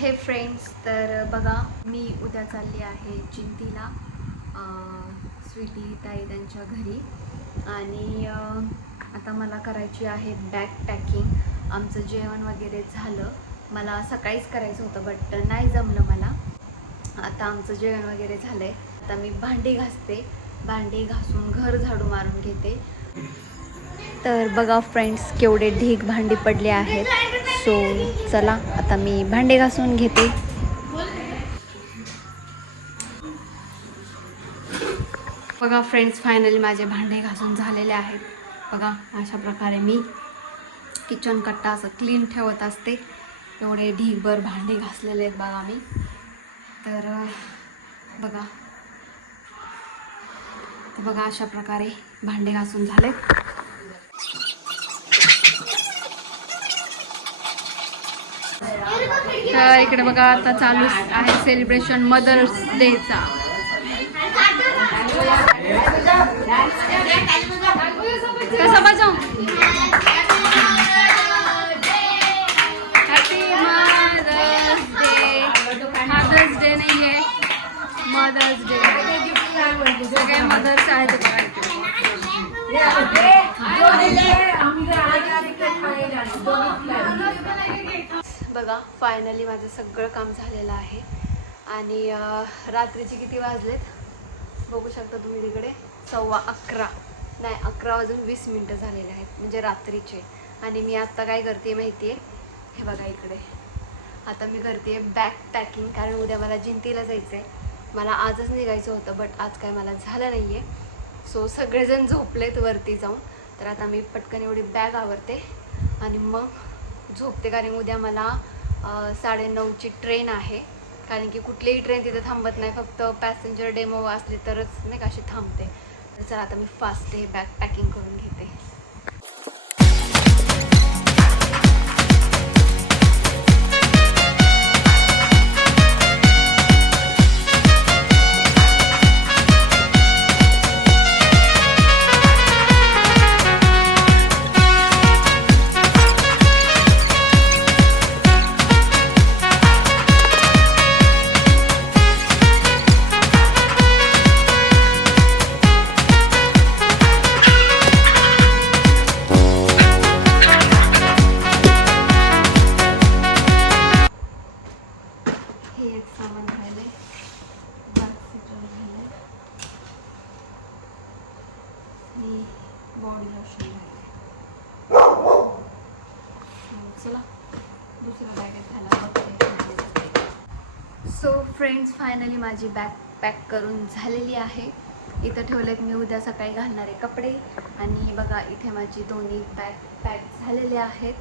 हे फ्रेंड्स तर बघा मी उद्या चालली आहे चिंतीला स्वीटी ताई त्यांच्या घरी. आणि आता मला करायची आहे बॅग पॅकिंग आमचं जेवण वगैरे झालं. मला सकाळीच करायचं होतं बट नाही जमलं मला. आता आमचं जेवण वगैरे झालं आहे आता मी भांडी घासते. भांडी घासून घर झाडू मारून घेते. तर बघा फ्रेंड्स केवढे ढीग भांडी पडले आहेत. सो चला आता मी भांडे घासून घेते. बघा फ्रेंड्स फायनली माझे भांडे घासून झालेले आहेत. बघा अशा प्रकारे मी किचन कट्टा असं क्लीन ठेवत असते. एवढे ढीगभर भांडे घासलेले आहेत बघा मी. तर बघा. बघा अशा प्रकारे भांडे घासून झालेत. तर इकडे बघा आता चालू आहे सेलिब्रेशन मदर्स डेचा कसं बजाव? Happy mother's day mother's day नाही आहे मदर्स डे मदर्स आहेत. बघा बघा फायनली माझं सगळं काम झालेलं आहे. आणि रात्रीचे किती वाजलेत? बघू शकता तुम्ही तिकडे. सव्वा अकरा. नाही अकरा वाजून वीस मिनटं झालेले आहेत म्हणजे रात्रीचे. आणि मी आत्ता काय करते माहिती आहे हे बघा इकडे. आता मी करते बॅग पॅकिंग कारण उद्या मला जिंतीला जायचं आहे मला आजच निघायचं होतं बट आज काय मला झालं नाही आहे सो सगळेजण झोपलेत वरती जाऊन. तर आता मी पटकन एवढी बॅग आवरते. आणि मग झोपते कारण उद्या मला साडेनऊची ट्रेन आहे. कारण की कुठलीही ट्रेन तिथे थांबत नाही. फक्त पॅसेंजर डेमो असली तरच नाही का अशी थांबते. तर चला आता मी फास्ट हे बॅग पॅकिंग करून घेते. सामान राहिले. बाकीचं आणि बॉडी लोशन राहिले. चला दुसऱ्या बॅगेत घाला बघते. सो फ्रेंड्स फायनली माझी बॅग पॅक करून झालेली आहे. इथं ठेवलेत मी उद्या सकाळी घालणारे कपडे. आणि हे बघा इथे माझी दोन्ही बॅग पॅक झालेले आहेत.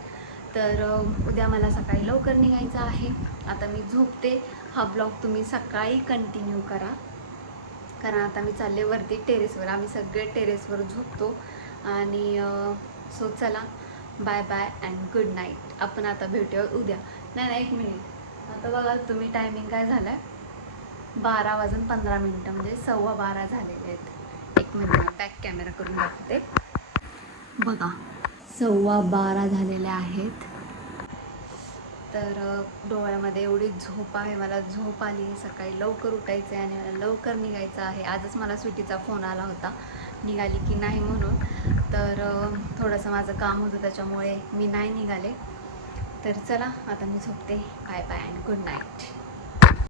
तर उद्या मला सकाळी लवकर निघायचं आहे. आता मी झोपते. हा ब्लॉग तुम्ही सकाळी कंटिन्यू करा. कारण आता मी चालले वरती टेरेसवर आम्ही सगळे टेरेसवर झोपतो. आणि सो चला. Bye bye and good night आपण आता भेटूया उद्या. नाही नाही एक मिनिट आता बघा तुम्ही टायमिंग काय झालं आहे बारा वाजून पंधरा मिनटं म्हणजे सव्वा बारा झालेले आहेत. एक मिनिट बॅक कॅमेरा करून दाखवते. बघा. सव्वा बारा झालेल्या आहेत. तर डोळ्यामध्ये एवढी झोप आहे मला झोप आली सकाळी लवकर उठायचं आहे आणि मला लवकर निघायचं आहे. आजच मला स्वीटीचा फोन आला होता. निघाली की नाही म्हणून. तर थोडंसं माझं काम होतं त्याच्यामुळे मी नाही निघाले. तर चला आता मी झोपते. Bye bye and good night